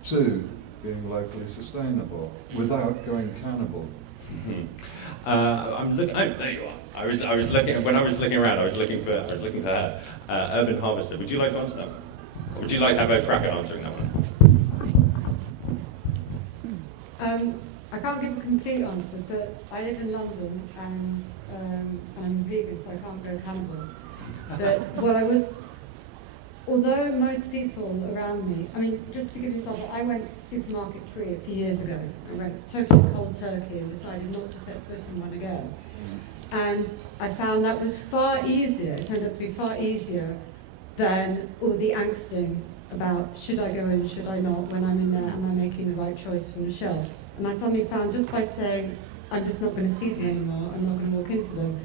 to being locally sustainable without going cannibal? I'm looking. Oh, there you are. I was looking when I was looking around. I was looking for her. Urban harvester. Would you like to answer that one? Or would you like to have a crack at answering that one? I can't give a complete answer, but I live in London and I'm vegan, so I can't go cannibal. But what I was, although most people around me, I mean, just to give you an example, I went supermarket free a few years ago. I went totally cold turkey and decided not to set foot in one again. And I found that was far easier, it turned out to be far easier than all the angsting about should I go in, should I not, when I'm in there, am I making the right choice from the shelf? And I suddenly found just by saying, I'm just not going to see them anymore, I'm not going to walk into them,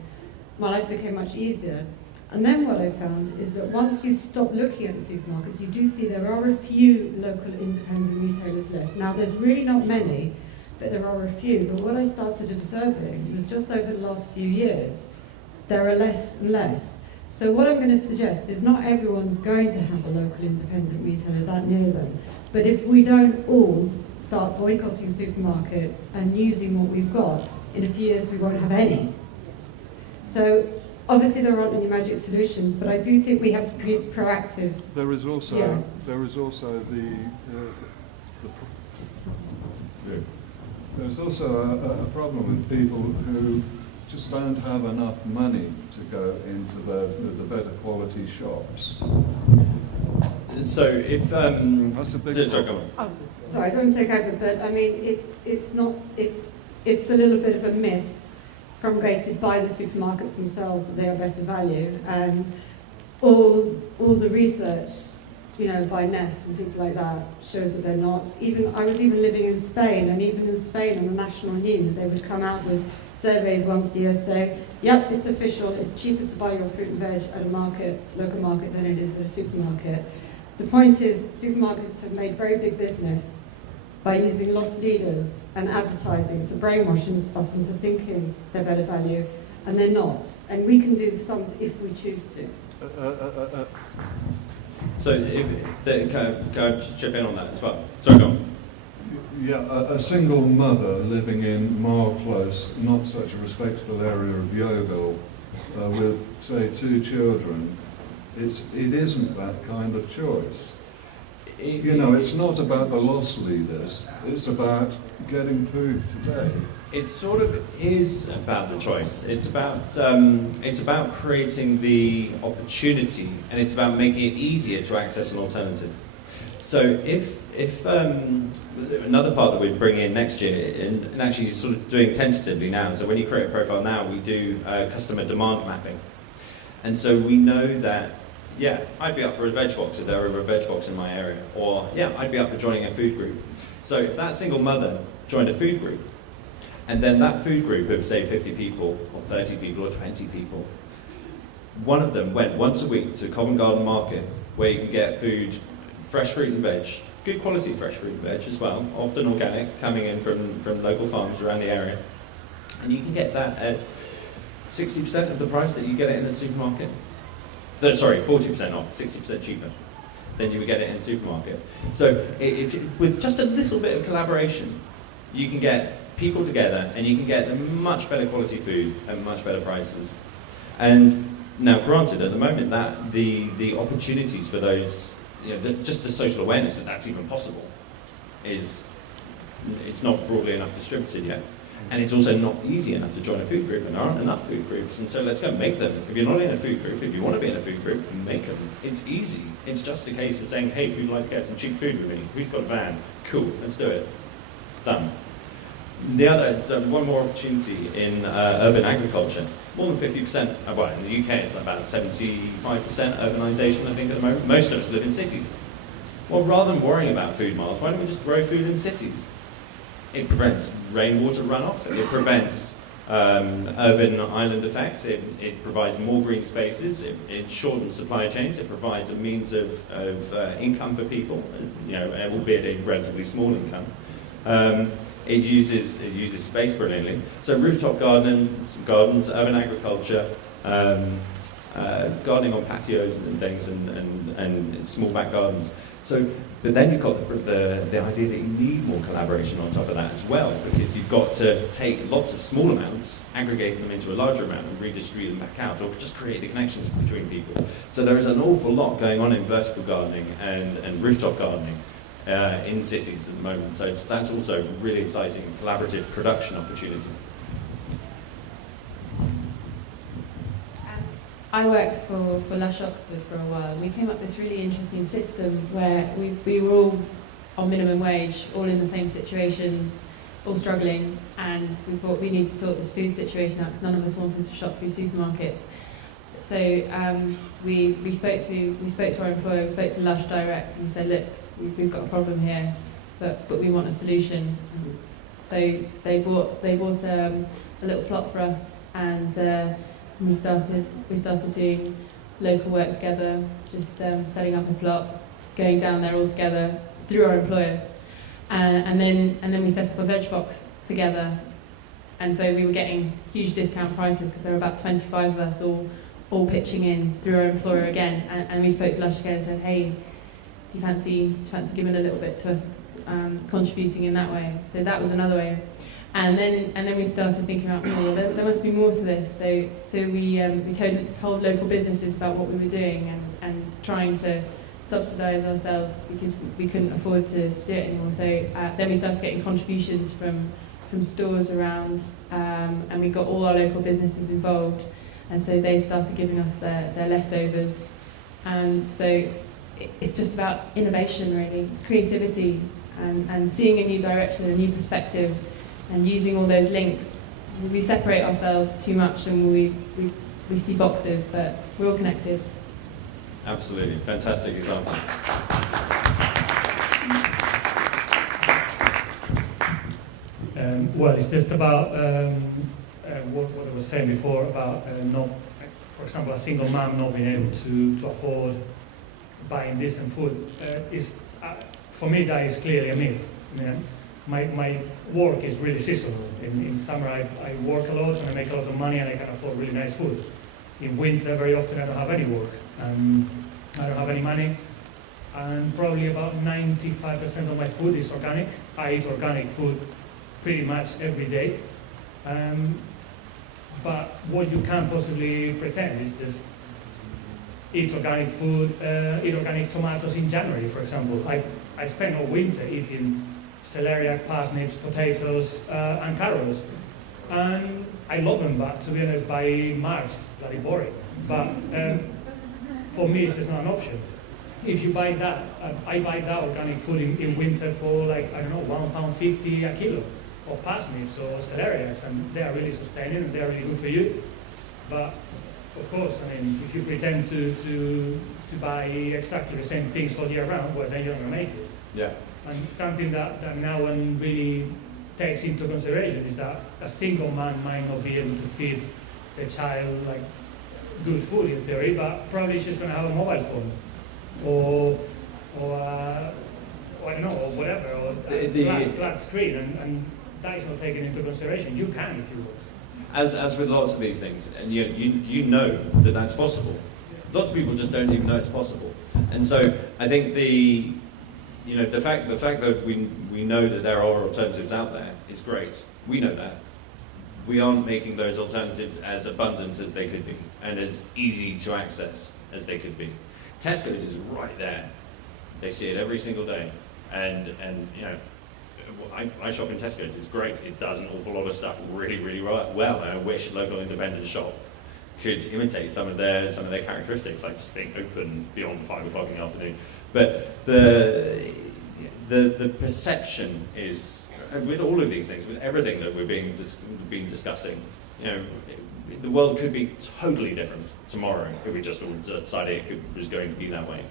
my life became much easier. And then what I found is that once you stop looking at the supermarkets, you do see there are a few local independent retailers left. Now, there's really not many, but there are a few. But what I started observing was just over the last few years, there are less and less. So what I'm going to suggest is not everyone's going to have a local independent retailer that near them. But if we don't all start boycotting supermarkets and using what we've got, in a few years we won't have any. So obviously there aren't any magic solutions, but I do think we have to be proactive. There is also there's also a problem with people who just don't have enough money to go into the better quality shops. So if That's a big sorry, problem. go on. Sorry, I don't want to take over, but I mean it's a little bit of a myth promulgated by the supermarkets themselves that they are better value, and all the research, you know, by NEF and people like that shows that they're not. Even I was living in Spain, and even in Spain on the national news they would come out with surveys once a year saying, yep, it's official, it's cheaper to buy your fruit and veg at a market, local market, than it is at a supermarket. The point is, supermarkets have made very big business by using lost leaders and advertising to brainwash us into thinking they're better value, and they're not. And we can do some if we choose to. So if can I just chip in on that as well? Sorry, go on. Yeah, a single mother living in Mar Close, not such a respectable area of Yeovil, with, say, 2 children, it isn't that kind of choice. You know, it's not about the loss leaders, it's about getting food today. It sort of is about the choice. It's about creating the opportunity, and it's about making it easier to access an alternative. So if another part that we bring in next year, and actually sort of doing tentatively now, so when you create a profile now, we do customer demand mapping. And so we know that, yeah, I'd be up for a veg box if there were a veg box in my area, or yeah, I'd be up for joining a food group. So if that single mother joined a food group, and then that food group of, say, 50 people, or 30 people, or 20 people, one of them went once a week to Covent Garden Market, where you can get food, fresh fruit and veg, good quality fresh fruit and veg as well, often organic, coming in from local farms around the area. And you can get that at 60% of the price that you get it in the supermarket. Sorry, 40% off, 60% cheaper than you would get it in the supermarket. So with just a little bit of collaboration, you can get people together and you can get much better quality food at much better prices. And now granted, at the moment, that the opportunities for those, you know, just the social awareness that that's even possible it's not broadly enough distributed yet. And it's also not easy enough to join a food group, and there aren't enough food groups, and so let's go and make them. If you're not in a food group, if you want to be in a food group, make them. It's easy. It's just a case of saying, hey, we'd like to get some cheap food with me. Who's got a van? Cool, let's do it. Done. The other, so one more opportunity in urban agriculture. More than 50%, well, in the UK it's about 75% urbanisation, I think, at the moment. Most of us live in cities. Well, rather than worrying about food miles, why don't we just grow food in cities? It prevents rainwater runoff, it prevents urban island effects, it provides more green spaces, it shortens supply chains, it provides a means of income for people, albeit a relatively small income. It uses space brilliantly. So rooftop gardens, urban agriculture, gardening on patios and things, and small back gardens. So, but then you've got the idea that you need more collaboration on top of that as well, because you've got to take lots of small amounts, aggregate them into a larger amount, and redistribute them back out, or just create the connections between people. So there is an awful lot going on in vertical gardening and rooftop gardening in cities at the moment. So that's also a really exciting collaborative production opportunity. I worked for Lush Oxford for a while, and we came up with this really interesting system where we were all on minimum wage, all in the same situation, all struggling, and we thought we need to sort this food situation out because none of us wanted to shop through supermarkets. So we spoke to our employer, we spoke to Lush direct, and we said, look, we've got a problem here, but we want a solution. So they bought a little plot for us, and we started doing local work together, just setting up a plot, going down there all together through our employers, and then we set up a veg box together, and so we were getting huge discount prices because there were about 25 of us all pitching in through our employer again, and we spoke to Lush again and said, hey, do you fancy giving a little bit to us, contributing in that way? So that was another way. And then we started thinking about, there must be more to this. So we told local businesses about what we were doing and trying to subsidise ourselves because we couldn't afford to do it anymore. So then we started getting contributions from stores around, and we got all our local businesses involved. And so they started giving us their leftovers. And so it's just about innovation, really. It's creativity and seeing a new direction, a new perspective, and using all those links. We separate ourselves too much and we see boxes, but we're all connected. Absolutely, fantastic example. Well, it's just about what I was saying before about not, for example, a single mom not being able to afford buying decent food. For me, that is clearly a myth. My work is really seasonal. In summer, I work a lot and I make a lot of money and I can afford really nice food. In winter, very often I don't have any work. I don't have any money. And probably about 95% of my food is organic. I eat organic food pretty much every day. But what you can't possibly pretend is just eat organic food, eat organic tomatoes in January, for example. I spend all winter eating celeriac, parsnips, potatoes, and carrots. And I love them, but to be honest, by March, bloody boring. But for me, it's just not an option. If you buy that, I buy that organic food in winter for like, I don't know, £1.50 a kilo of parsnips or celeriacs, and they are really sustaining and they are really good for you. But of course, I mean, if you pretend to buy exactly the same things all year round, well, then you're not going to make it. Yeah. And something that no one really takes into consideration is that a single man might not be able to feed the child like good food in theory, but probably she's going to have a mobile phone or I don't know, or whatever, or a flat screen, and that is not taken into consideration. You can if you want. As with lots of these things, and you know that that's possible. Lots of people just don't even know it's possible, and so I think the fact that we know that there are alternatives out there is great. We know that. We aren't making those alternatives as abundant as they could be and as easy to access as they could be. Tesco's is right there. They see it every single day, and I shop in Tesco's. It's great. It does an awful lot of stuff really, really well. And I wish local independent shop could imitate some of their characteristics, like just being open beyond 5 o'clock in the afternoon. But the perception is, with all of these things, with everything that we're been discussing, the world could be totally different tomorrow if we just all decided it was going to be that way.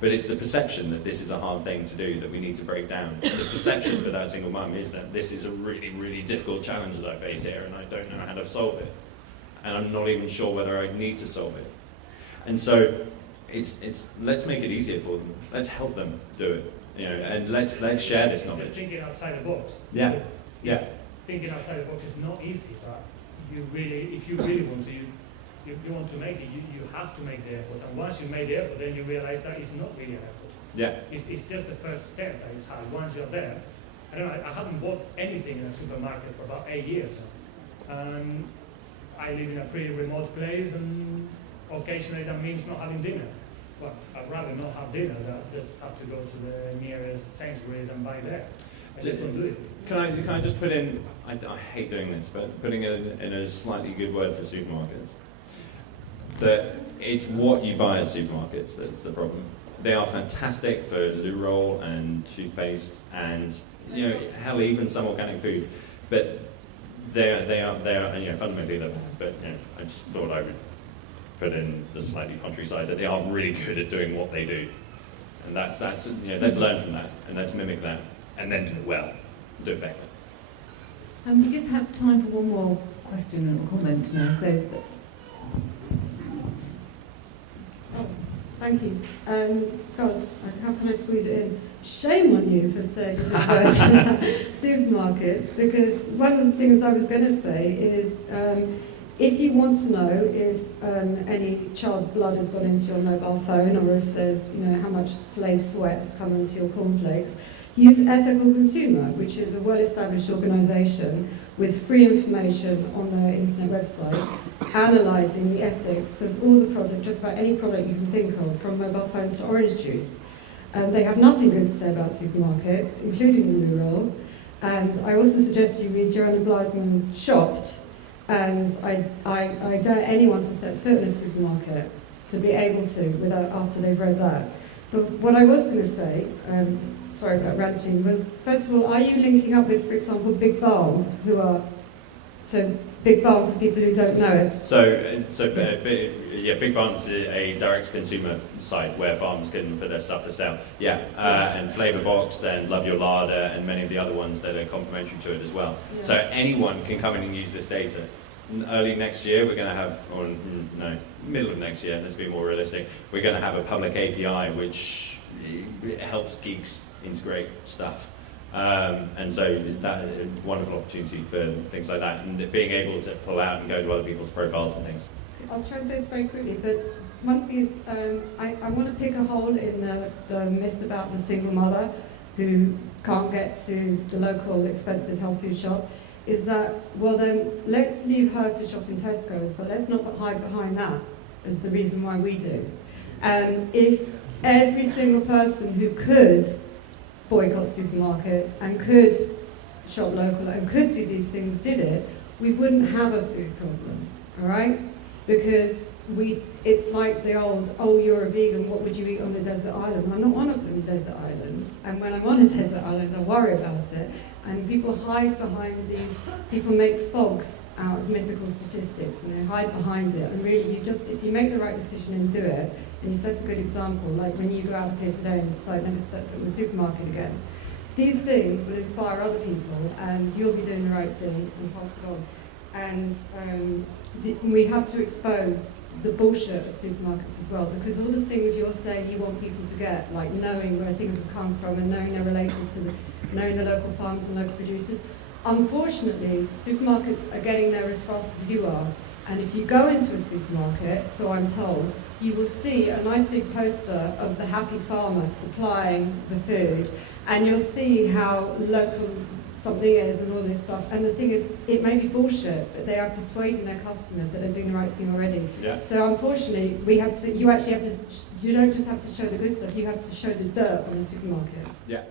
But it's the perception that this is a hard thing to do that we need to break down. The perception for that single mum is that this is a really, really difficult challenge that I face here and I don't know how to solve it. And I'm not even sure whether I need to solve it. And so let's make it easier for them. Let's help them do it. And let's share this knowledge. Just thinking outside the box. Yeah. Thinking outside the box is not easy, but if you really want to, if you want to make it, you have to make the effort. And once you make the effort, then you realize that it's not really an effort. Yeah. It's just the first step that is hard. Once you're there, I don't know, I haven't bought anything in a supermarket for about 8 years. And I live in a pretty remote place, and occasionally that means not having dinner. Well, I'd rather not have dinner than just have to go to the nearest Sainsbury's and buy there. I just don't do it. Can I just put in, I hate doing this, but putting in a slightly good word for supermarkets. That it's what you buy at supermarkets that's the problem. They are fantastic for loo roll and toothpaste and, hell, even some organic food. But they are fundamentally they're bad. But I just thought I would put in the slightly contrary side that they are really good at doing what they do. And that's let's learn from that and let's mimic that and then do it well, do it better. We just have time for one more question or comment now. So, Thank you. God, how can I squeeze it in? Shame on you for saying this word supermarkets, because one of the things I was going to say is if you want to know if any child's blood has gone into your mobile phone or if there's, how much slave sweat has come into your cornflakes, use Ethical Consumer, which is a well-established organisation with free information on their internet website, analysing the ethics of all the product, just about any product you can think of, from mobile phones to orange juice. They have nothing good to say about supermarkets, including the loo roll. And I also suggest you read Joanna Blythman's Shopped, and I dare anyone to set foot in a supermarket to be able to after they've read that. But what I was going to say, sorry about ranting, was first of all, are you linking up with, for example, Big Barn, Big Barn, for people who don't know it? Big Barn's a direct-to-consumer site where farms can put their stuff for sale. And Flavour Box and Love Your Larder and many of the other ones that are complementary to it as well. Yeah. So anyone can come in and use this data. Early next year, we're going to have, middle of next year, let's be more realistic, we're going to have a public API which helps geeks integrate stuff. And so that is a wonderful opportunity for things like that, and being able to pull out and go to other people's profiles and things. I'll try and say this very quickly, but one thing is, I want to pick a hole in the myth about the single mother who can't get to the local expensive health food shop, is that, well then, let's leave her to shop in Tesco's, but let's not hide behind that as the reason why we do. And if every single person who could boycott supermarkets and could shop local and could do these things did it, we wouldn't have a food problem, all right? Because it's like the old, oh, you're a vegan, what would you eat on a desert island? I'm not on a desert island, and when I'm on a desert island, I worry about it. And people hide behind these, people make fogs out of mythical statistics, and they hide behind it. And really, if you make the right decision and do it, and you set a good example, like when you go out here today and decide never to set foot in the supermarket again, these things will inspire other people, and you'll be doing the right thing and pass it on. And we have to expose the bullshit of supermarkets as well, because all the things you're saying you want people to get, like knowing where things have come from and knowing they're related to knowing the local farms and local producers, unfortunately, supermarkets are getting there as fast as you are. And if you go into a supermarket, so I'm told, you will see a nice big poster of the happy farmer supplying the food, and you'll see how local something is and all this stuff. And the thing is, it may be bullshit, but they are persuading their customers that they're doing the right thing already. Yeah. So unfortunately, you actually have to, you don't just have to show the good stuff, you have to show the dirt on the supermarket. Yeah.